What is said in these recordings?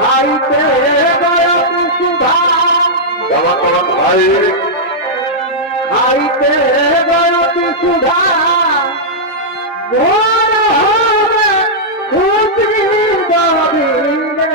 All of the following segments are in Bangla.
খাইতে গয়তি সুধা ভাই খাইতে গয়তি সুধা মোর হবে খুশি গভীরে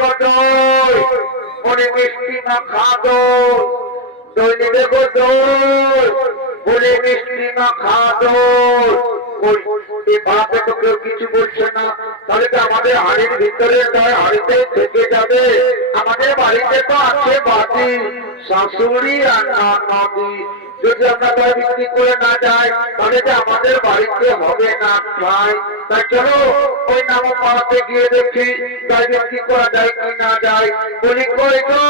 মতোর মিষ্টি না খাদো দই দেবো দই বলে মিষ্টি না খাদো বাপে তো কেউ কিছু বলছে না, তাহলে তো আমাদের হাড়ির ভিতরে হাড়িতে থেকে যাবে। আমাদের বাড়িতে তো আছে বাতি শাশুড়ি আর নদী, যদি আমরা দই বিক্রি করে না যাই তাহলে তো আমাদের বাড়িতে হবে না ভাই। তাই চলো ওই নাম পাড়াতে গিয়ে দেখি দই বিক্রি করা যায় কি না যায়। বলি কই গো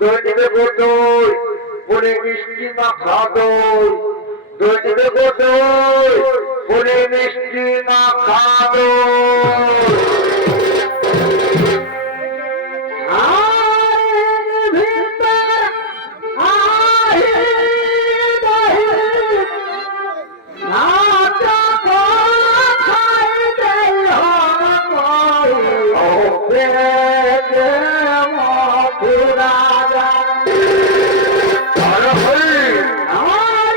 দই দেবো দই বলে মিষ্টি না খাদো দই দেবো দই বলে মিষ্টি না খাদো। Oh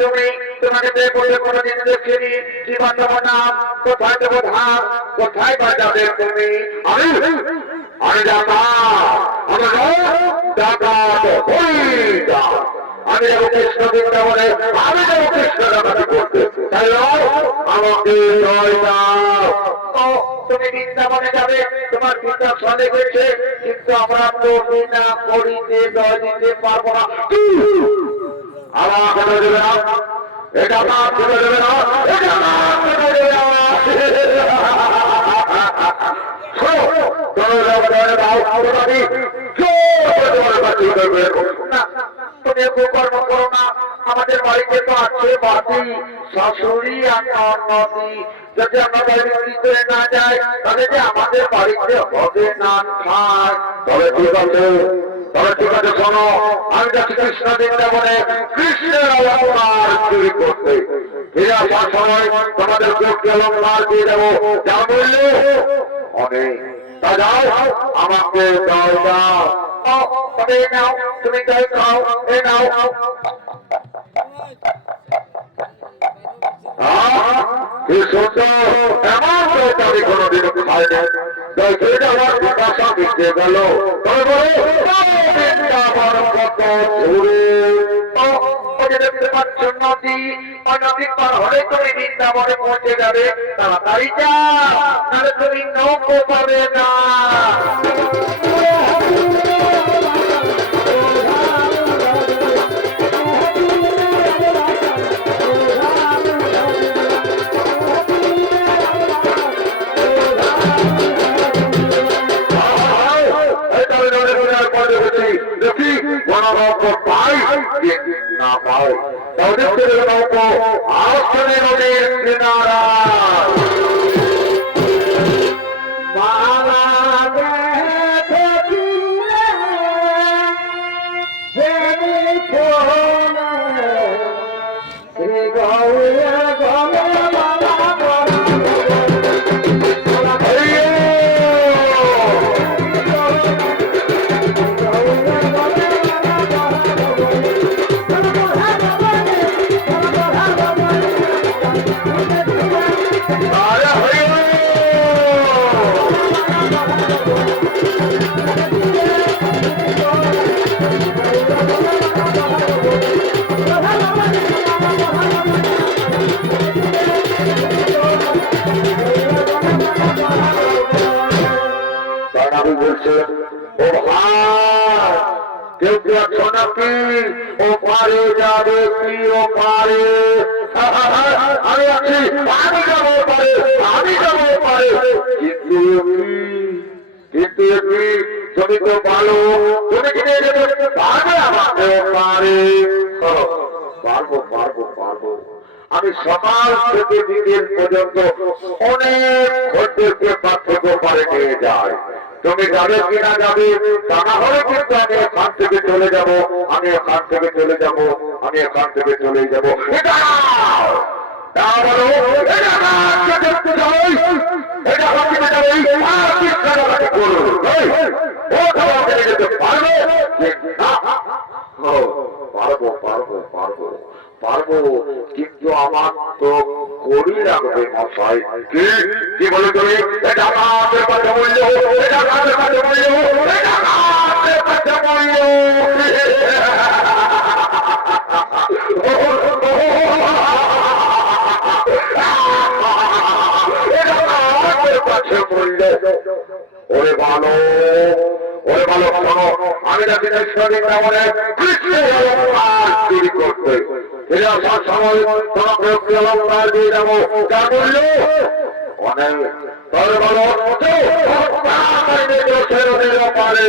তুমি তোমাকে দেব বলে কোনোদিন দেখিনি জীবন দেবো নাম কোথায় দেবো ধাম কোথায় বাজাবে তুমি আমি আমি ডাকা আমি যাবো কৃষ্ণ বৃন্দাবনে আমি যাবো কৃষ্ণ ডাকাতি করতে তাই আমাকে জয় দাও তুমি বৃন্দাবনে যাবে তোমার পিতা সনে গেছে কিন্তু আমরা তো বিনা করিতে জয় দিতে পারবো না আমার কথা দেবে না এটা আমার কথা দেবে না এটা আমার কথা দেবে না আমাদের বাড়িতে তো আছে বাতি শাশুড়ি আর নদী যদি আমরা বাড়ির ভিতরে না যাই তাহলে যে আমাদের বাড়িতে হবে না খায় তবে ঠিক আছে তবে ঠিক আছে শোনো আমি যাচ্ছি কৃষ্ণ বৃন্দাবনে কৃষ্ণের অলঙ্কার চুরি করতে ফিরে আসার সময় তোমাদের কোটি অলঙ্কার দিয়ে দেবো যা বলল অনেক তা যাও আমাকে দাও দাও তবে নাও তুমি যাই খাও এ নাও কি সুন্দর এমন আমি কোনোদিন খাই না আমার পিতাশা দিতে গেল তবে বলো কত ঘুরে দেখতে পাচ্ছ নদী ওই নদী পার হলে তুমি বৃন্দাবনে পৌঁছে যাবে তাড়াতাড়ি যা তাহলে তুমি নৌকো পাবে না না পায় তাদের নৌকো আসনে নদীর কিনারা ও পারে যাবে কি ও পারে আমি আছি আমি যাবো পারে আমি যাবো পারে কিন্তু তুমি তো ভালো তুমি কিনে যেতে পারবে আমাকে পারে পারবো পারবো পারবো আমি সকাল থেকে বিকেল পর্যন্ত অনেক খদ্দেরকে পার্থক্য পারে নিয়ে যাই তুমি যাবে কিনা যাবে তা না হলে কিন্তু আমি এখান থেকে চলে যাব আমি এখান থেকে চলে যাব আমি এখান থেকে চলে যাব এটা দেখতে যাই এটা হাতিতে যাবে পারবো পারবো পারবো পারবো কিন্তু আমার তো করি রাখবে মশাই কি বলে তুমি এটা আমাদের কথা বললো এটা আমাদের কথা বললো এটা আমাদের কথা বললো এটা আমাদের কাছে বললো ওরে ভালো শোনো আমি যাচ্ছি বৃন্দাবনে কৃষ্ণের অলঙ্কার চুরি করতে ফিরে আসার সময় তোমাকে একটি অলঙ্কার দিয়ে যাবো যা বললো অনেক তবে বলো পারে